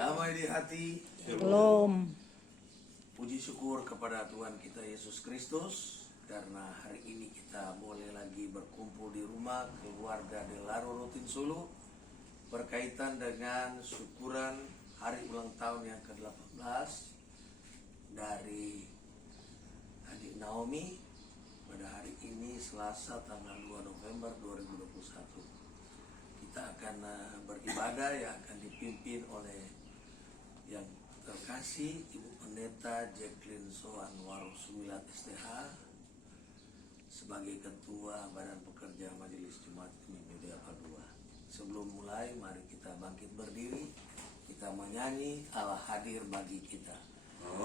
Damai di hati. Belum. Puji syukur kepada Tuhan kita Yesus Kristus karena hari ini kita boleh lagi berkumpul di rumah keluarga Delaro Rutin Sulu berkaitan dengan syukuran hari ulang tahun yang ke-18 dari adik Naomi pada hari ini Selasa tanggal 2 November 2021. Kita akan beribadah yang akan dipimpin oleh yang terkasih Ibu Pendeta Jacqueline Soan Warusumilat STH sebagai Ketua Badan Pekerja Majelis Jemaat Minggu Diapa II. Sebelum mulai, mari kita bangkit berdiri, kita menyanyi Allah hadir bagi kita.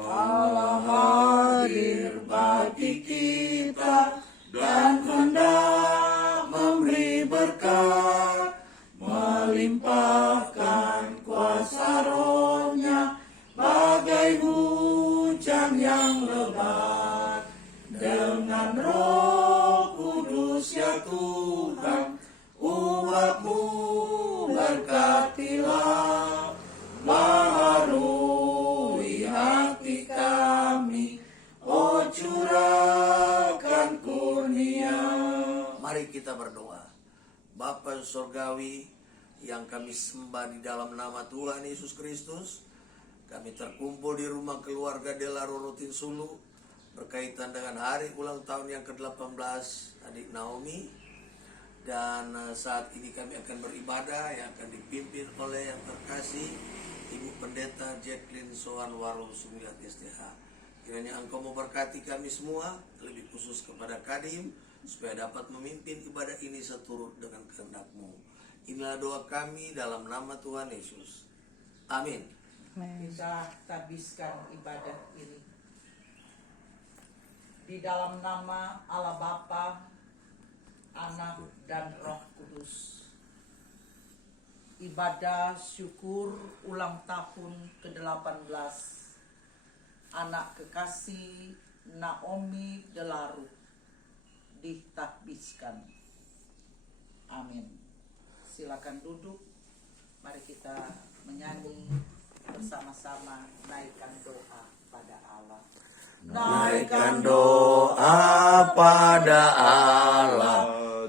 Allah hadir bagi kita dan hendak memberi berkat, melimpahkan kuasa Roh-Nya bagai hujan yang lebat. Dengan Roh Kudus ya Tuhan, umat-Mu berkatilah, baharui hati kami, oh curahkan kurnia. Mari kita berdoa. Bapa Surgawi yang kami sembah di dalam nama Tuhan Yesus Kristus, kami terkumpul di rumah keluarga Delaro Rutin Sulu berkaitan dengan hari ulang tahun yang ke-18 adik Naomi. Dan saat ini kami akan beribadah yang akan dipimpin oleh yang terkasih Ibu Pendeta Jacqueline Soan Warusumilat STH. Kiranya Engkau memberkati kami semua, lebih khusus kepada Kadim, supaya dapat memimpin ibadah ini seturut dengan kehendak-Mu. Inilah doa kami dalam nama Tuhan Yesus. Amin. Kita tabiskan ibadah ini di dalam nama Allah Bapa, Anak dan Roh Kudus. Ibadah syukur ulang tahun ke-18 anak kekasih Naomi Delaro ditakbiskan. Amin. Silakan duduk. Mari kita menyanyi bersama-sama naikkan doa pada Allah. Naikkan doa pada Allah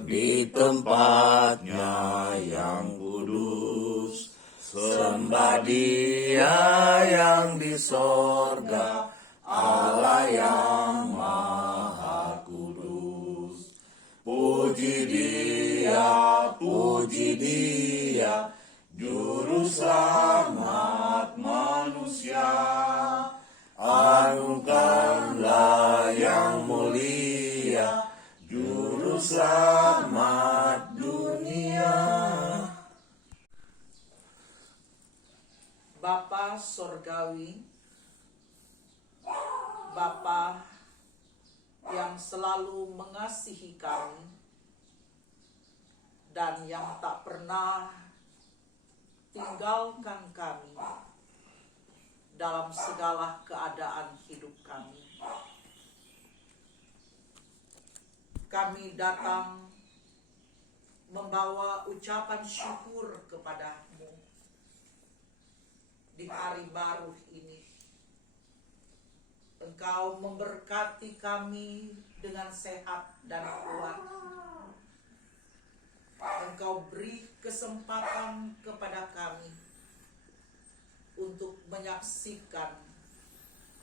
di tempatnya yang kudus. Sembah Dia yang di sorga, Allah yang maha kudus. Puji Dia, Juru selamat manusia. Agungkanlah yang mulia, Juru selamat dunia. Bapa Sorgawi, Bapa yang selalu mengasihi kami dan yang tak pernah tinggalkan kami dalam segala keadaan hidup kami. Kami datang membawa ucapan syukur kepada-Mu di hari baru ini. Engkau memberkati kami dengan sehat dan kuat. Engkau beri kesempatan kepada kami untuk menyaksikan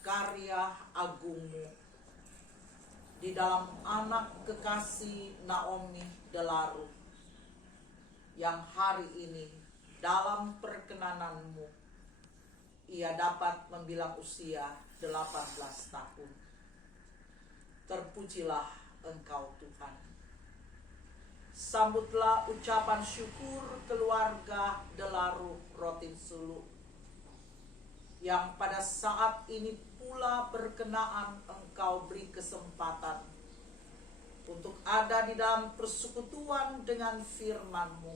karya agung-Mu di dalam anak kekasih Naomi Delaro yang hari ini dalam perkenanan-Mu ia dapat membilang usia 18 tahun. Terpujilah Engkau Tuhan. Sambutlah ucapan syukur keluarga Delaro Rutin Sulu yang pada saat ini pula berkenaan Engkau beri kesempatan untuk ada di dalam persekutuan dengan firman-Mu.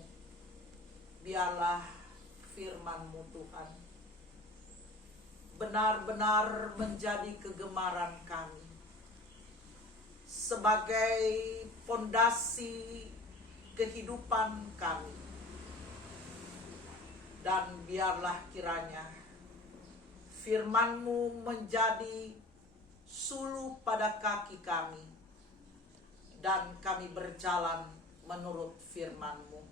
Biarlah firman-Mu Tuhan benar-benar menjadi kegemaran kami sebagai pondasi kehidupan kami Dan biarlah kiranya firman-Mu menjadi suluh pada kaki kami, dan kami berjalan menurut firman-Mu.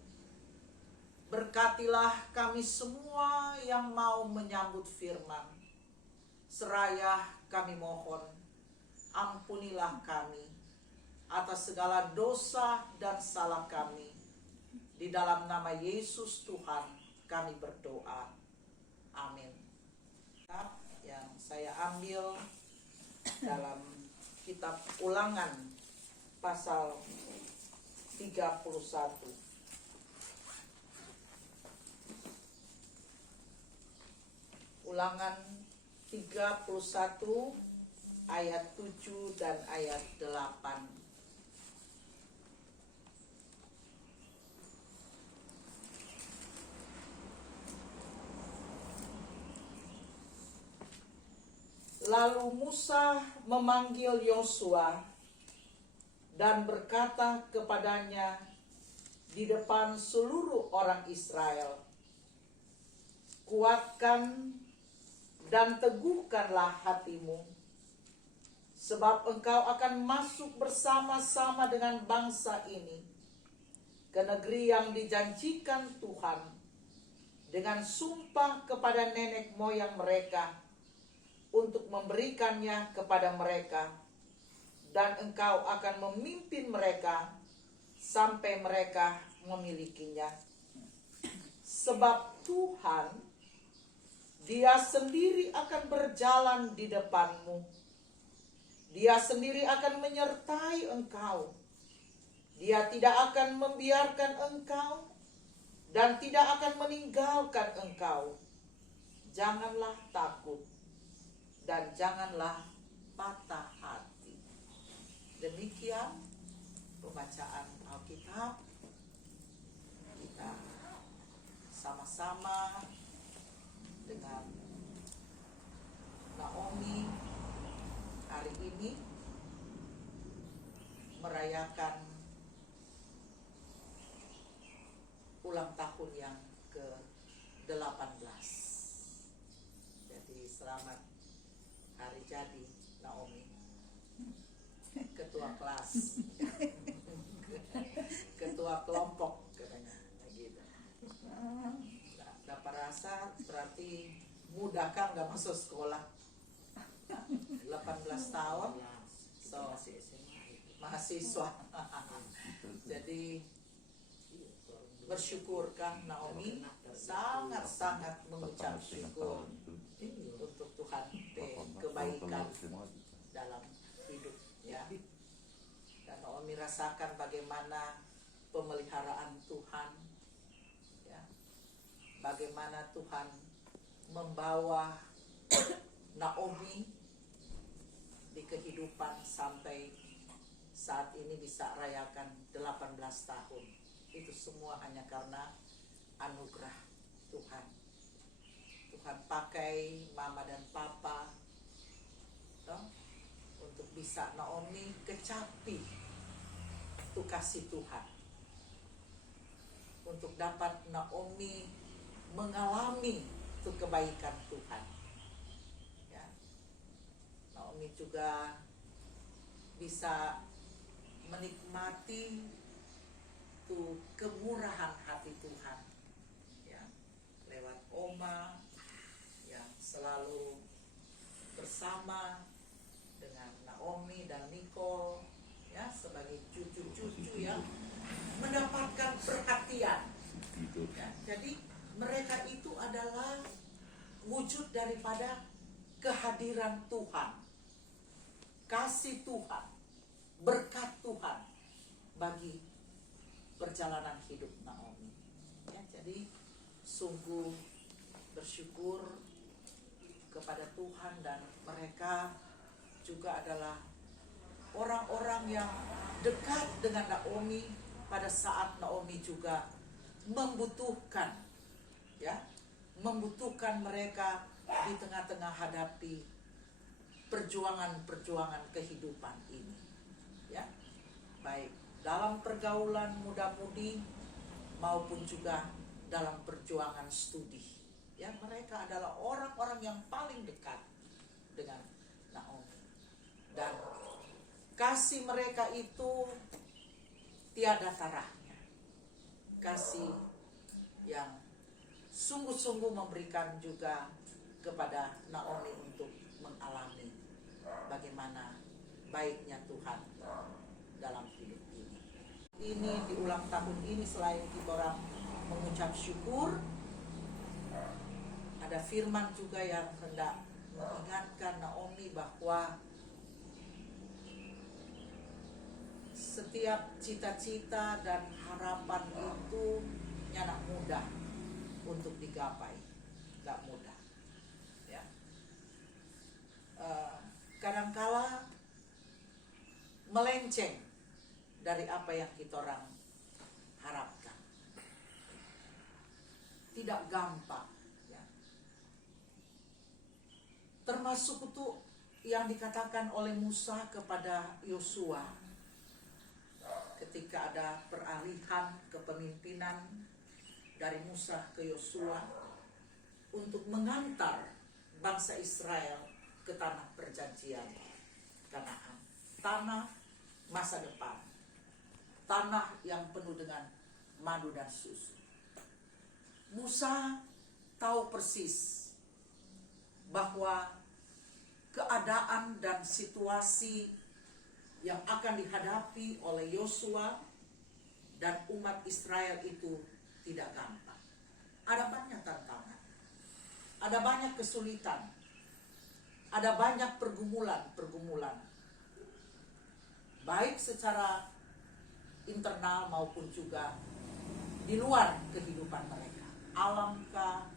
Berkatilah kami semua yang mau menyambut firman. Seraya kami mohon, ampunilah kami atas segala dosa dan salah kami. Di dalam nama Yesus Tuhan kami berdoa. Amin. Yang saya ambil dalam kitab Ulangan pasal 31. Ulangan 31 ayat 7 dan ayat 8. Lalu Musa memanggil Yosua dan berkata kepadanya di depan seluruh orang Israel, "Kuatkan dan teguhkanlah hatimu, sebab engkau akan masuk bersama-sama dengan bangsa ini ke negeri yang dijanjikan Tuhan dengan sumpah kepada nenek moyang mereka untuk memberikannya kepada mereka, dan engkau akan memimpin mereka sampai mereka memilikinya. Sebab Tuhan, Dia sendiri akan berjalan di depanmu. Dia sendiri akan menyertai engkau. Dia tidak akan membiarkan engkau dan tidak akan meninggalkan engkau. Janganlah takut dan janganlah patah hati." Demikian pembacaan Alkitab. Kita sama-sama dengan Naomi hari ini merayakan ulang tahun yang ke-18. Jadi selamat hari jadi Naomi, ketua kelas, ketua kelompok katanya gitu. Dapat rasa berarti muda kan nggak masuk sekolah, 18 tahun, so mahasiswa. Jadi bersyukurkan Naomi, sangat-sangat mengucap syukur untuk Tuhan kebaikan dalam hidup ya. Dan Naomi rasakan bagaimana pemeliharaan Tuhan ya. Bagaimana Tuhan membawa Naomi di kehidupan sampai saat ini bisa rayakan 18 tahun. Itu semua hanya karena anugerah Tuhan. Tuhan pakai mama dan papa untuk bisa Naomi kecapi itu kasih Tuhan, untuk dapat Naomi mengalami itu kebaikan Tuhan ya. Naomi juga bisa menikmati itu kemurahan hati Tuhan ya, lewat Oma yang selalu bersama dengan Naomi dan Nicole ya, sebagai cucu-cucu yang mendapatkan perhatian ya. Jadi mereka itu adalah wujud daripada kehadiran Tuhan, kasih Tuhan, berkat Tuhan bagi perjalanan hidup Naomi ya. Jadi sungguh bersyukur kepada Tuhan, dan mereka juga adalah orang-orang yang dekat dengan Naomi pada saat Naomi juga membutuhkan ya, membutuhkan mereka di tengah-tengah hadapi perjuangan-perjuangan kehidupan ini ya, baik dalam pergaulan muda-mudi maupun juga dalam perjuangan studi. Ya, mereka adalah orang-orang yang paling dekat dengan Naomi. Dan kasih mereka itu tiada tarahnya. Kasih yang sungguh-sungguh memberikan juga kepada Naomi untuk mengalami bagaimana baiknya Tuhan dalam hidup ini. Ini di ulang tahun ini, selain kita orang mengucap syukur, ada firman juga yang hendak mengingatkan Naomi bahwa setiap cita-cita dan harapan itu nyanak mudah untuk digapai, gak mudah. Ya. Kadangkala melenceng dari apa yang kita orang harapkan. Tidak gampang. Ya. Termasuk itu yang dikatakan oleh Musa kepada Yosua ketika ada peralihan kepemimpinan dari Musa ke Yosua untuk mengantar bangsa Israel ke tanah perjanjian Kanaan, tanah masa depan, tanah yang penuh dengan madu dan susu. Musa tahu persis bahwa keadaan dan situasi yang akan dihadapi oleh Yosua dan umat Israel itu tidak gampang. Ada banyak tantangan, ada banyak kesulitan, ada banyak pergumulan, baik secara internal maupun juga di luar kehidupan mereka. Alamkah,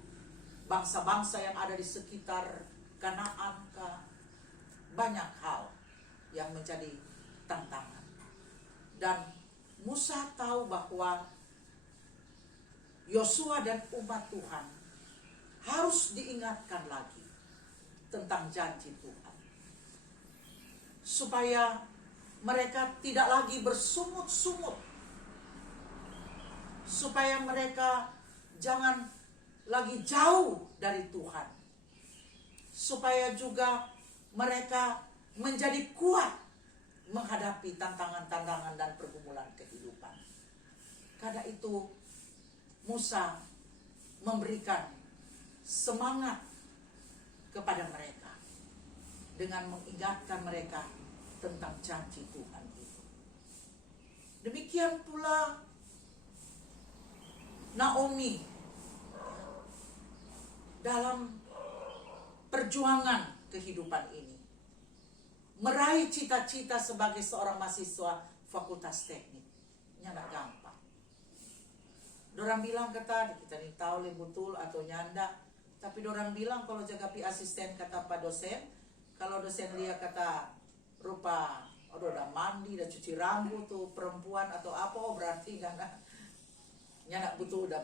bangsa-bangsa yang ada di sekitar Kanaankah, banyak hal yang menjadi tantangan. Dan Musa tahu bahwa Yosua dan umat Tuhan harus diingatkan lagi tentang janji Tuhan, supaya mereka tidak lagi bersungut-sungut, supaya mereka jangan lagi jauh dari Tuhan, supaya juga mereka menjadi kuat menghadapi tantangan-tantangan dan pergumulan kehidupan. Karena itu Musa memberikan semangat kepada mereka dengan mengingatkan mereka tentang janji Tuhan itu. Demikian pula Naomi dalam perjuangan kehidupan ini, meraih cita-cita sebagai seorang mahasiswa fakultas teknik, nyanda gampang. Dorang bilang kata, kita nih tahu le betul atau nyanda, tapi dorang bilang kalau jaga pi asisten kata pak dosen, kalau dosen lihat kata rupa, udah mandi, udah cuci rambut tuh perempuan atau apa, berarti karena nyanda betul udah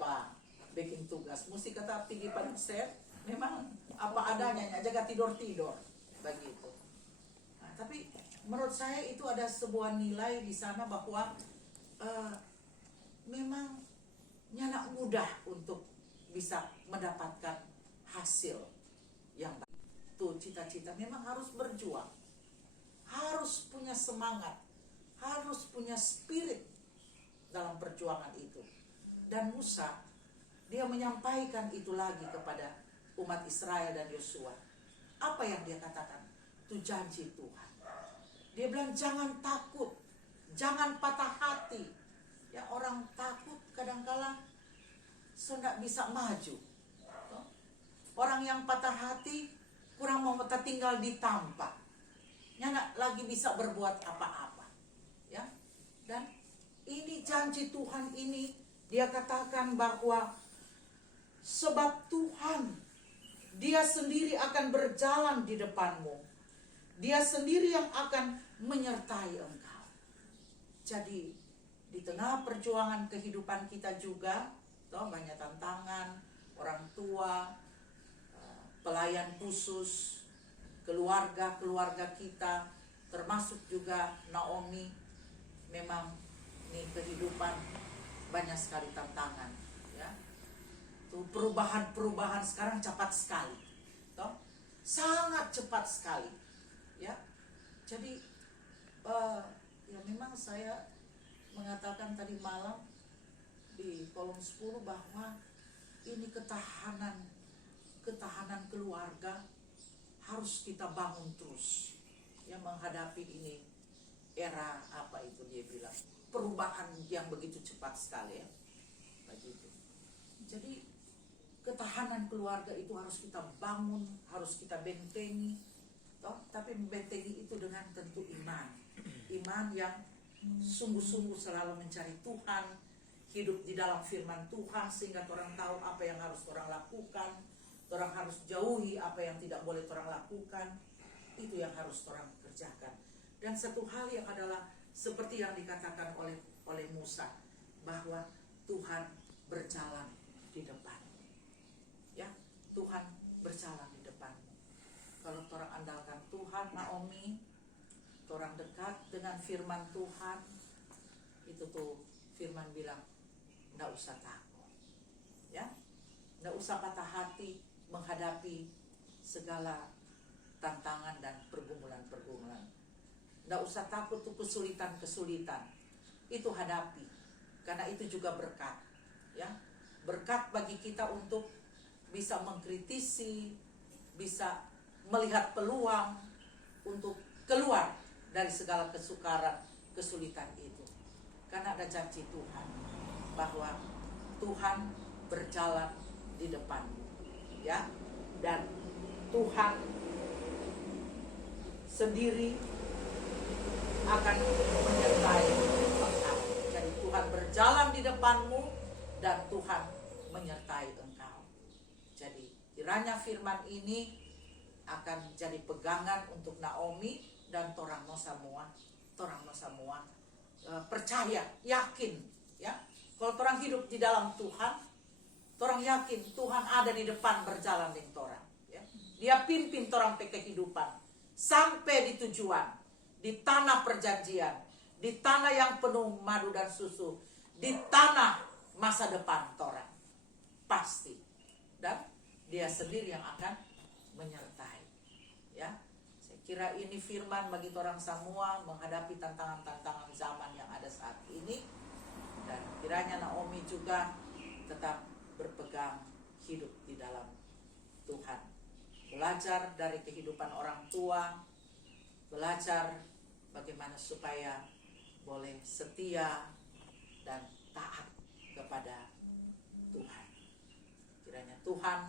bikin tugas. Mesti kata pergi pak dosen, memang apa adanya, jaga tidur-tidur, begitu. Nah, tapi menurut saya itu ada sebuah nilai di sana bahwa memang nyana mudah untuk bisa mendapatkan hasil yang baik. Tuh cita-cita memang harus berjuang, harus punya semangat, harus punya spirit dalam perjuangan itu. Dan Musa, dia menyampaikan itu lagi kepada umat Israel dan Yosua. Apa yang dia katakan? Itu janji Tuhan. Dia bilang jangan takut, jangan patah hati. Ya, orang takut kadangkala tidak bisa maju. Orang yang patah hati kurang mau tinggal di tampak, nggak lagi bisa berbuat apa-apa. Ya, dan ini janji Tuhan ini dia katakan bahwa sebab Tuhan, dia sendiri akan berjalan di depanmu, dia sendiri yang akan menyertai engkau. Jadi di tengah perjuangan kehidupan kita juga, banyak tantangan, orang tua, pelayan khusus, keluarga kita, termasuk juga Naomi. Memang ini kehidupan banyak sekali tantangan, ya. Tuh, perubahan-perubahan sekarang cepat sekali. Toh? Sangat cepat sekali. Ya. Jadi ya memang saya mengatakan tadi malam di kolom 10 bahwa ini ketahanan keluarga harus kita bangun terus ya, menghadapi ini era apa itu dia bilang perubahan yang begitu cepat sekali ya begitu. Jadi ketahanan keluarga itu harus kita bangun, harus kita bentengi toh, tapi membentengi itu dengan tentu iman yang sungguh-sungguh selalu mencari Tuhan, hidup di dalam firman Tuhan sehingga orang tahu apa yang harus orang lakukan, orang harus jauhi apa yang tidak boleh orang lakukan. Itu yang harus orang kerjakan. Dan satu hal yang adalah seperti yang dikatakan oleh Musa, bahwa Tuhan berjalan di depan. Ya, Tuhan berjalan di depan. Kalau orang andalkan Tuhan, Naomi, orang dekat dengan firman Tuhan, itu tuh firman bilang, nggak usah takut, ya, nggak usah patah hati menghadapi segala tantangan dan pergumulan-pergumulan. Nggak usah takut tuh kesulitan-kesulitan, itu hadapi, karena itu juga berkat, ya, berkat bagi kita untuk bisa mengkritisi, bisa melihat peluang untuk keluar dari segala kesukaran, kesulitan itu. Karena ada janji Tuhan bahwa Tuhan berjalan di depanmu, ya, dan Tuhan sendiri akan menyertai engkau. Jadi Tuhan berjalan di depanmu dan Tuhan menyertai engkau. Jadi kiranya firman ini akan jadi pegangan untuk Naomi dan torang no semua percaya, yakin, ya. Kalau torang hidup di dalam Tuhan, torang yakin Tuhan ada di depan berjalan dengan torang, ya. Dia pimpin torang ke kehidupan sampai di tujuan, di tanah perjanjian, di tanah yang penuh madu dan susu, di tanah masa depan torang. Pasti. Dan dia sendiri yang akan menyertai, ya. Saya kira ini firman bagi orang semua menghadapi tantangan-tantangan zaman yang ada saat ini. Dan kiranya Naomi juga tetap berpegang hidup di dalam Tuhan, belajar dari kehidupan orang tua, belajar bagaimana supaya boleh setia dan taat kepada Tuhan. Kiranya Tuhan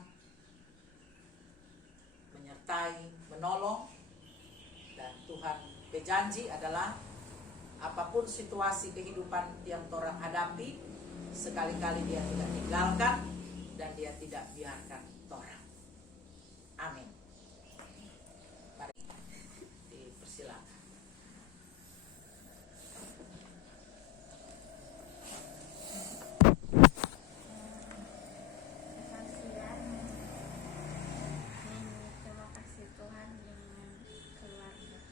menyertai, menolong, dan Tuhan berjanji adalah apapun situasi kehidupan yang orang hadapi, sekali-kali dia tidak tinggalkan dan dia tidak biarkan orang. Amin. Mari dipersilakan. Terima kasih Tuhan dengan keluarga.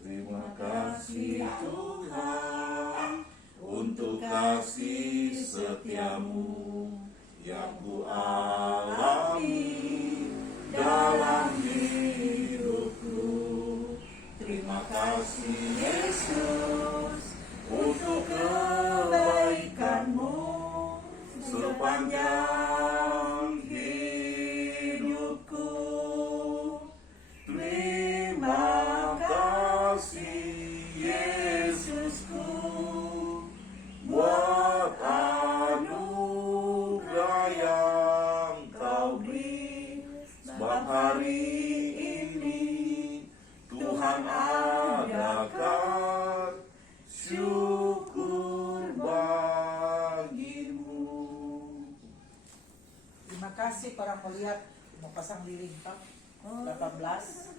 Terima kasih Tuhan untuk kasih setiamu yang ku alami dalam hidupku. Terima kasih Yesus untuk kebaikanmu sepanjang hidupku. Terima kasih Yesusku buat anugerah yang kau beri. Sebab hari ini Tuhan adakan syukur bagimu. Terima kasih para melihat, mau pasang lilin Pak 18.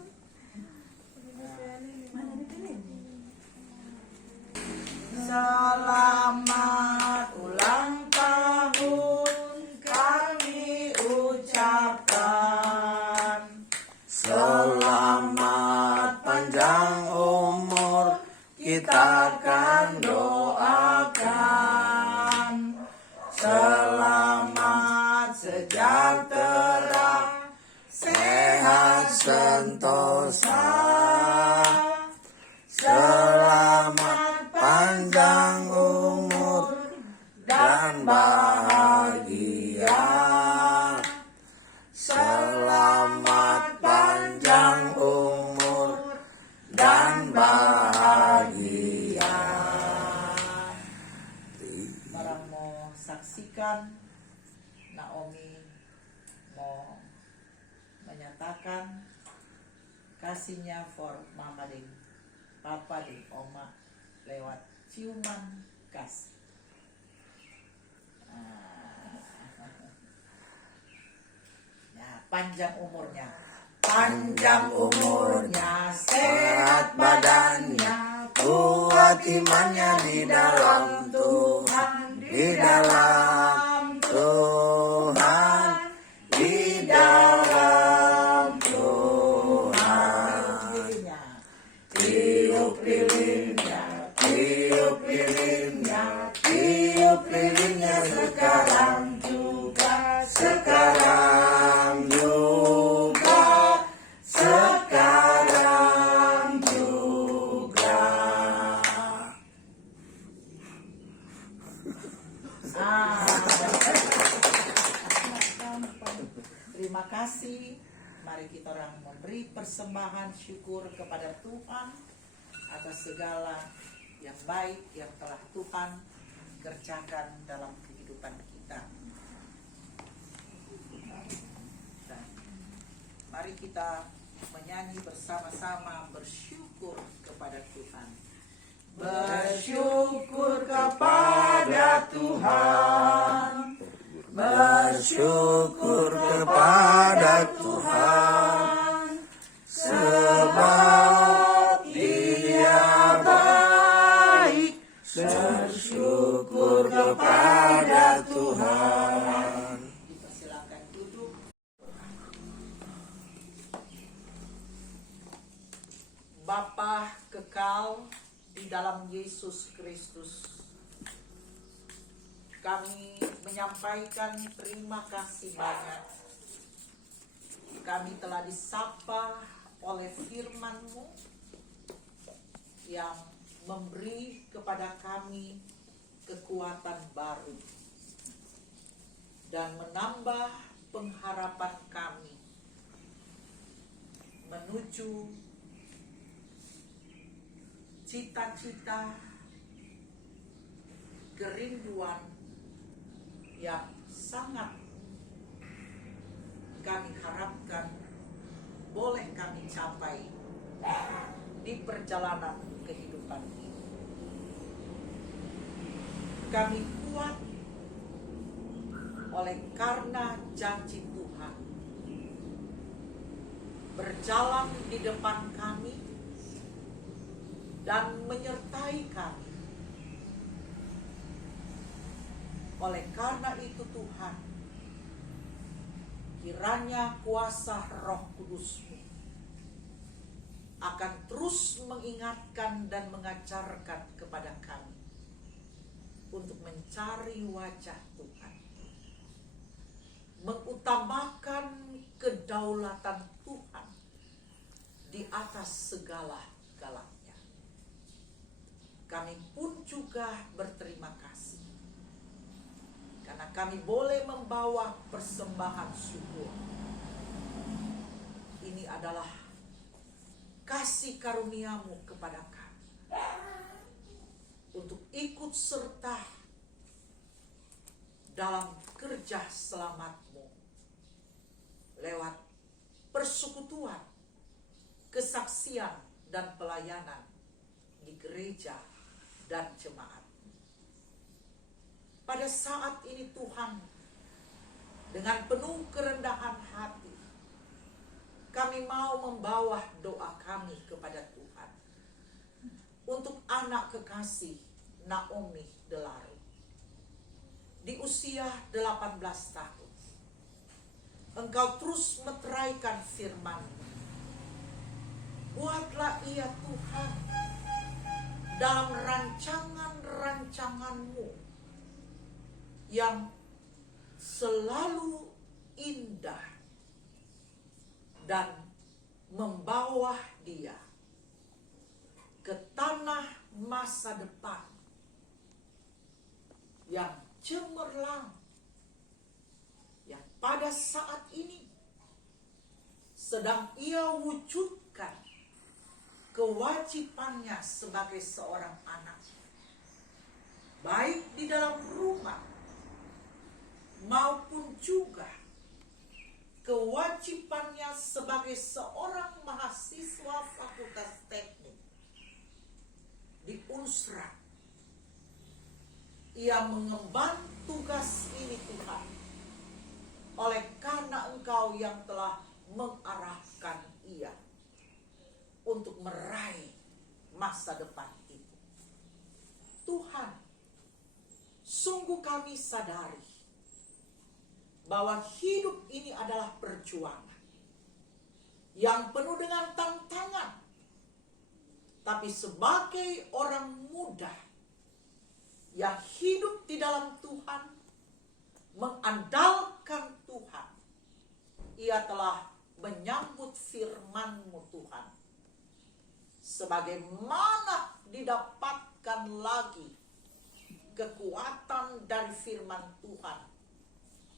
Selamat ulang tahun kami ucapkan. umur kita akan doakan. Selamat sejahtera, sehat sentosa, selamat panjang umur dan bahagia. Selamat panjang umur dan bahagia. Orang mau saksikan, Naomi mau menyatakan kasihnya for mama ding papa ding oma lewat ciuman kasih. Ya, panjang umurnya, sehat badannya, kuat imannya di dalam Tuhan, di dalam Tuhan, di dalam Tuhan. Tiup lilinnya, tiup lilinnya, tiup lilinnya sekarang juga, sekarang juga, sekarang juga. Terima kasih. Mari kita orang memberi persembahan syukur kepada Tuhan atas segala yang baik yang telah Tuhan kerjakan dalam kehidupan kita. Dan mari kita menyanyi bersama-sama bersyukur kepada Tuhan. Bersyukur kepada Tuhan, Bersyukur kepada Tuhan, sebab Dia baik. Bersyukur kepada Tuhan. Silakan duduk. Bapa kekal di dalam Yesus Kristus, kami menyampaikan terima kasih banyak. Kami telah disapa oleh firman-Mu yang memberi kepada kami kekuatan baru dan menambah pengharapan kami menuju cita-cita, kerinduan yang sangat kami harapkan boleh kami capai di perjalanan kehidupan ini. Kami kuat oleh karena janji Tuhan berjalan di depan kami dan menyertai kami. Oleh karena itu Tuhan, kiranya kuasa Roh Kudus-Mu akan terus mengingatkan dan mengajarkan kepada kami untuk mencari wajah Tuhan, mengutamakan kedaulatan Tuhan di atas segala-galanya. Kami pun juga berterima kasih karena kami boleh membawa persembahan syukur. Ini adalah kasih karunia-Mu kepada kami untuk ikut serta dalam kerja selamat-Mu lewat persekutuan, kesaksian, dan pelayanan di gereja dan jemaat. Pada saat ini Tuhan, dengan penuh kerendahan hati, kami mau membawa doa kami kepada Tuhan untuk anak kekasih Naomi Delaru. Di usia 18 tahun, Engkau terus meteraikan firman-Mu Buatlah ia Tuhan dalam rancangan-rancangan-Mu yang selalu indah dan membawa dia ke tanah masa depan yang cemerlang, yang pada saat ini sedang ia wujudkan kewajibannya sebagai seorang anak, baik di dalam rumah maupun juga kewajibannya sebagai seorang mahasiswa fakultas teknik di Unsra. Ia mengemban tugas ini Tuhan, oleh karena Engkau yang telah mengarahkan ia untuk meraih masa depan itu. Tuhan, sungguh kami sadari bahwa hidup ini adalah perjuangan yang penuh dengan tantangan. Tapi sebagai orang muda yang hidup di dalam Tuhan, mengandalkan Tuhan, ia telah menyambut firman-Mu Tuhan. Sebagaimana didapatkan lagi kekuatan dari firman Tuhan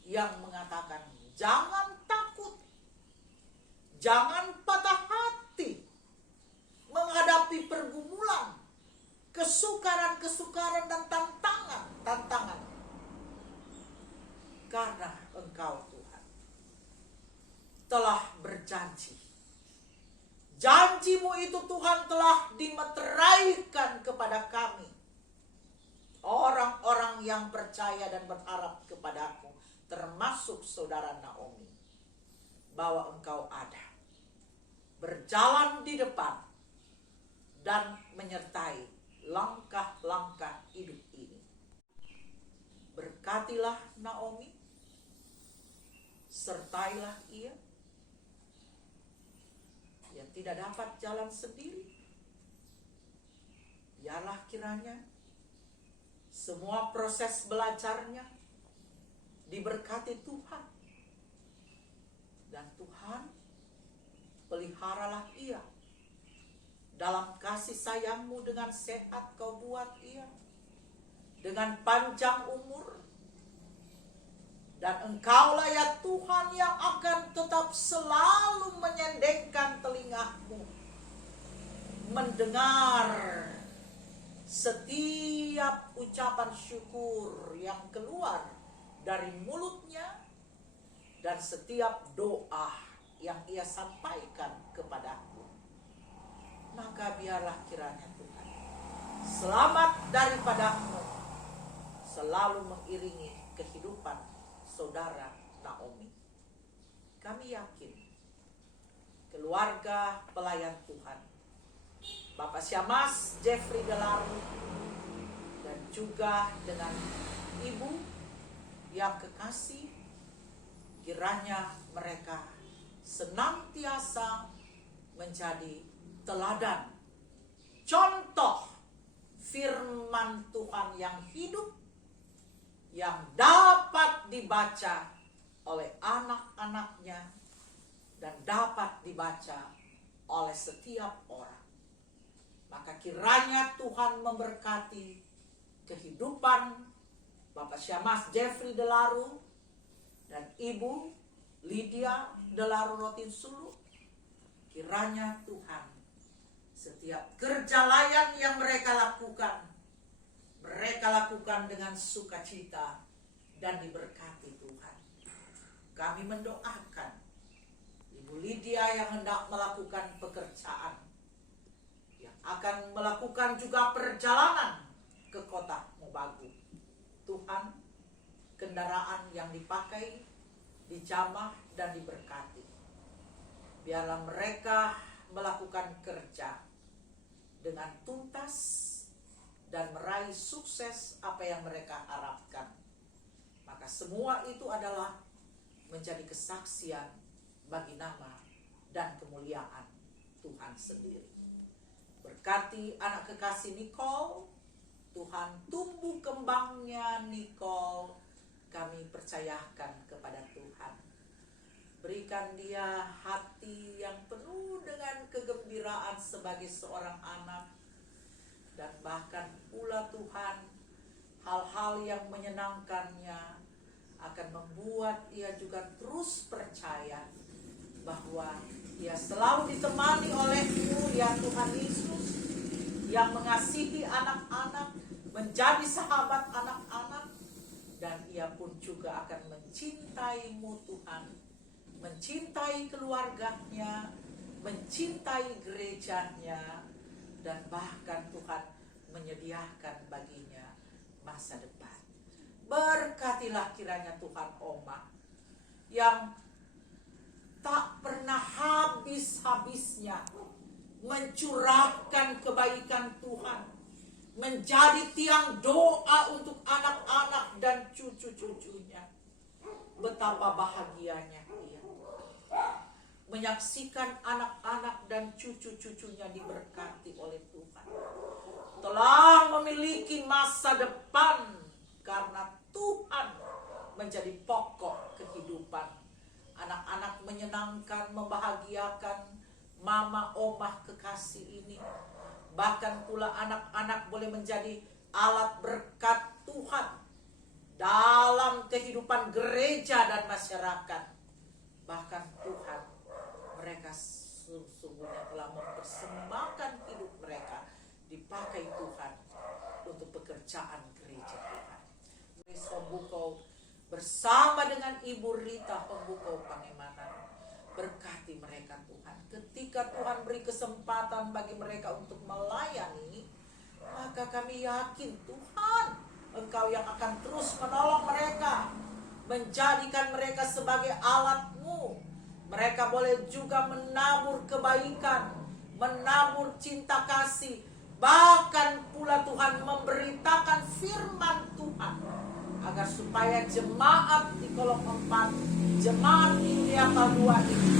yang mengatakan, jangan takut, jangan patah hati menghadapi pergumulan, kesukaran-kesukaran dan tantangan. Karena Engkau Tuhan telah berjanji. Janji-Mu itu Tuhan telah dimeteraikan kepada kami, orang-orang yang percaya dan berharap kepada-Mu, termasuk saudara Naomi, bahwa Engkau ada, berjalan di depan dan menyertai langkah-langkah hidup ini. Berkatilah Naomi, sertailah ia yang tidak dapat jalan sendiri. Biarlah kiranya semua proses belajarnya diberkati Tuhan. Dan Tuhan, peliharalah ia dalam kasih sayang-Mu, dengan sehat Kau buat ia, dengan panjang umur. Dan Engkaulah ya Tuhan yang akan tetap selalu menyendengkan telinga-Mu, mendengar setiap ucapan syukur yang keluar dari mulutnya, dan setiap doa yang ia sampaikan kepada-Mu. Maka biarlah kiranya Tuhan, selamat daripada-Mu selalu mengiringi kehidupan saudara Naomi. Kami yakin keluarga pelayan Tuhan, Bapak Syamas Jeffrey Delaru, dan juga dengan Ibu yang kekasih, kiranya mereka senantiasa menjadi teladan, contoh firman Tuhan yang hidup, yang dapat dibaca oleh anak-anaknya dan dapat dibaca oleh setiap orang. Maka kiranya Tuhan memberkati kehidupan Bapak Syamas Jeffrey Delaru dan Ibu Lydia Delaru Rotinsulu. Kiranya Tuhan, setiap kerja layan yang mereka lakukan dengan sukacita dan diberkati Tuhan. Kami mendoakan Ibu Lydia yang hendak melakukan pekerjaan, yang akan melakukan juga perjalanan ke kota Mobagu. Tuhan, kendaraan yang dipakai dijamah dan diberkati. Biarlah mereka melakukan kerja dengan tuntas dan meraih sukses apa yang mereka harapkan. Maka semua itu adalah menjadi kesaksian bagi nama dan kemuliaan Tuhan sendiri. Berkati anak kekasih Nicole, Tuhan tumbuh kembangnya Nicole, kami percayakan kepada Tuhan. Berikan dia hati yang penuh dengan kegembiraan sebagai seorang anak. Dan bahkan pula Tuhan, hal-hal yang menyenangkannya akan membuat ia juga terus percaya bahwa ia selalu ditemani oleh-Mu ya Tuhan Yesus, yang mengasihi anak-anak, menjadi sahabat anak-anak, dan ia pun juga akan mencintai-Mu Tuhan, mencintai keluarganya, mencintai gerejanya, dan bahkan Tuhan menyediakan baginya masa depan. Berkatilah kiranya Tuhan Oma yang tak pernah habis-habisnya mencurahkan kebaikan Tuhan, menjadi tiang doa untuk anak-anak dan cucu-cucunya. Betapa bahagianya ia menyaksikan anak-anak dan cucu-cucunya diberkati oleh Tuhan, telah memiliki masa depan karena Tuhan menjadi pokok kehidupan. Anak-anak menyenangkan, membahagiakan mama omah kekasih ini. Bahkan pula anak-anak boleh menjadi alat berkat Tuhan dalam kehidupan gereja dan masyarakat. Bahkan Tuhan, mereka sesungguhnya telah mempersembahkan hidup mereka, dipakai Tuhan untuk pekerjaan gereja Tuhan. Miss Pembukau bersama dengan Ibu Rita Pembukau Pangemanan, berkati mereka Tuhan. Ketika Tuhan beri kesempatan bagi mereka untuk melayani, maka kami yakin Tuhan, Engkau yang akan terus menolong mereka, menjadikan mereka sebagai alat-Mu. Mereka boleh juga menabur kebaikan, menabur cinta kasih, bahkan pula Tuhan memberitakan firman Tuhan, agar supaya jemaat di kolom 4, jemaat di Triakal 2 ini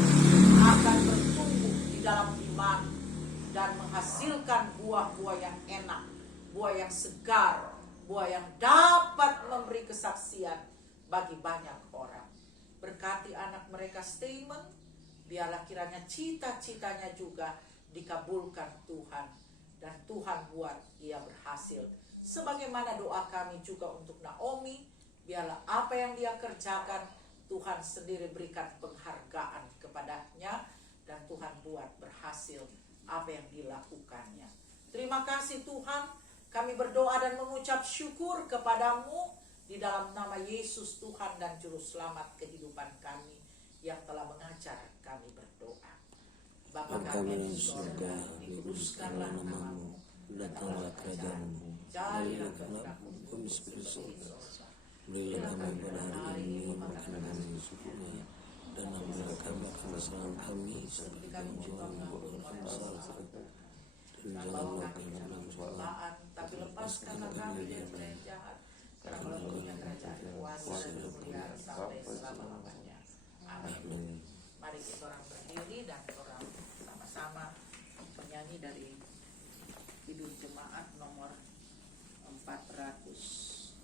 akan bertumbuh di dalam iman dan menghasilkan buah-buah yang enak, buah yang segar, buah yang dapat memberi kesaksian bagi banyak orang. Berkati anak mereka Statement, biarlah kiranya cita-citanya juga dikabulkan Tuhan, dan Tuhan buat ia berhasil. Sebagaimana doa kami juga untuk Naomi, biarlah apa yang dia kerjakan Tuhan sendiri berikan penghargaan kepadanya, dan Tuhan buat berhasil apa yang dilakukannya. Terima kasih Tuhan, kami berdoa dan mengucap syukur kepadamu di dalam nama Yesus Tuhan dan Juru Selamat kehidupan kami, yang telah mengajar kami berdoa. Bapa kami di surga, dikuduskanlah namamu, datanglah kerajaan-Mu, jadilah kehendakmu bumi seperti surga. Berilah kami pada hari ini makanan kami secukupnya, dan ampunilah kami akan kesalahan kami, seperti kami juga mengampuni orang bersalah. Dan janganlah kami dalam cobaan, tapi lepaskanlah kami dari yang jahat. Karena Engkau punya kerajaan, kuasa dan kemuliaan sampai selama-lamanya. Amin. Mari kita orang berdiri dan orang sama-sama menyanyi dari Hidup Jemaat nomor 400.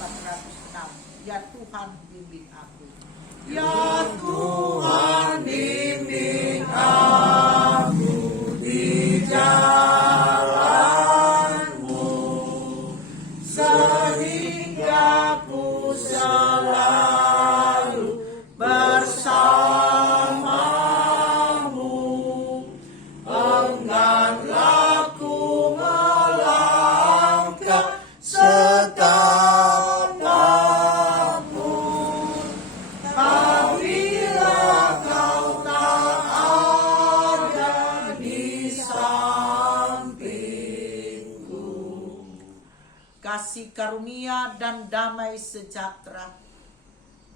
406. Ya Tuhan bimbing aku. Ya Tuhan bimbing aku di jalan-Mu, sehingga ku selalu bersama-Mu. Engganlah ku melangkah setapakpun, apabila Kau tak ada di sampingku. Kasih karunia dan damai sejahtera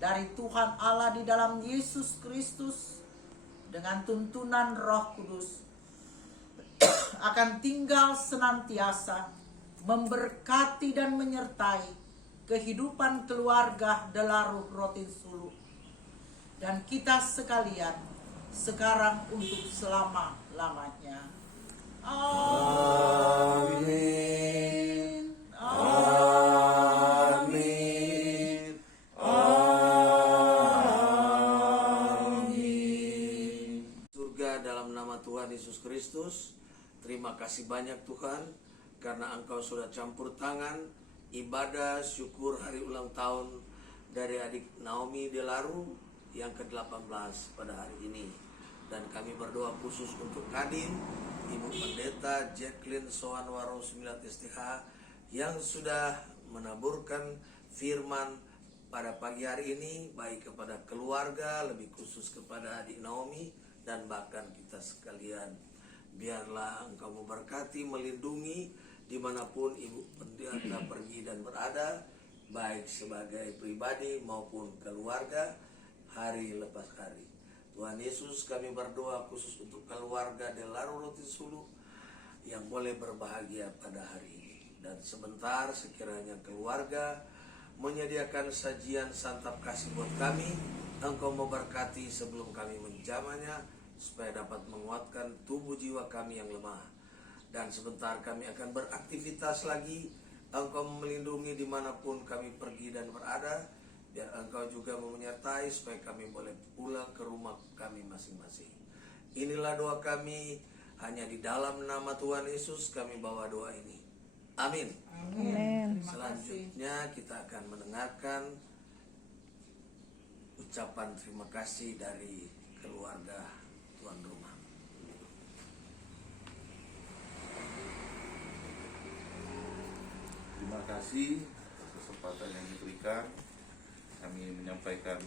dari Tuhan Allah di dalam Yesus Kristus dengan tuntunan Roh Kudus akan tinggal senantiasa memberkati dan menyertai kehidupan keluarga Delaru Rotin Sulu dan kita sekalian sekarang untuk selama-lamanya. Amin. Amin. Amin. Surga dalam nama Tuhan Yesus Kristus. Terima kasih banyak Tuhan karena Engkau sudah campur tangan ibadah syukur hari ulang tahun dari adik Naomi Delaru yang ke-18 pada hari ini. Dan kami berdoa khusus untuk Kadin, Ibu Pendeta Jacqueline Soanwaro 9 STH yang sudah menaburkan firman pada pagi hari ini, baik kepada keluarga, lebih khusus kepada adik Naomi dan bahkan kita sekalian. Biarlah Engkau memberkati, melindungi dimanapun Ibu Pendeta pergi dan berada, baik sebagai pribadi maupun keluarga, hari lepas hari. Tuhan Yesus, kami berdoa khusus untuk keluarga Delaru Rotin Sulu yang boleh berbahagia pada hari ini. Dan sebentar sekiranya keluarga menyediakan sajian santap kasih buat kami, Engkau memberkati sebelum kami menjamanya, supaya dapat menguatkan tubuh jiwa kami yang lemah. Dan sebentar kami akan beraktivitas lagi, Engkau melindungi dimanapun kami pergi dan berada, biar Engkau juga menyertai supaya kami boleh pulang ke rumah kami masing-masing. Inilah doa kami, hanya di dalam nama Tuhan Yesus kami bawa doa ini. Amin. Amin. Terima kasih. Selanjutnya kita akan mendengarkan ucapan terima kasih dari keluarga tuan rumah. Terima kasih atas kesempatan yang diberikan. Kami menyampaikan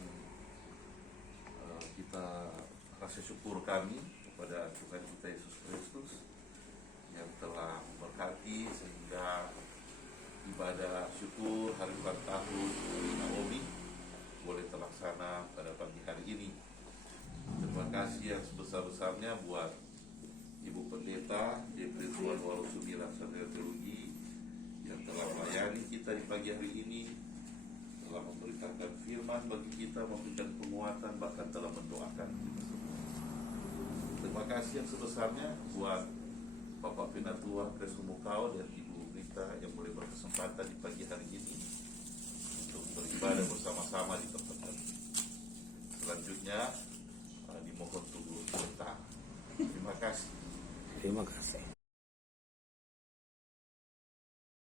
kita rasa syukur kami kepada Tuhan kita Yesus Kristus yang telah memberkati sehingga ibadah syukur hari ulang tahun Naomi boleh terlaksana pada pagi hari ini. Terima kasih yang sebesar-besarnya buat Ibu Pendeta Jacqueline Soanwaro 9 Sarjana Teologi yang telah melayani kita di pagi hari ini, telah memberitakan firman bagi kita, memberikan penguatan, bahkan telah mendoakan kita semua. Terima kasih yang sebesarnya buat Bapak Penatua Presumukau dan Ibu Rita yang boleh berkesempatan di pagi hari ini untuk beribadah bersama-sama di tempat kami. Selanjutnya dimohon tunggu sebentar. Terima kasih. Terima kasih.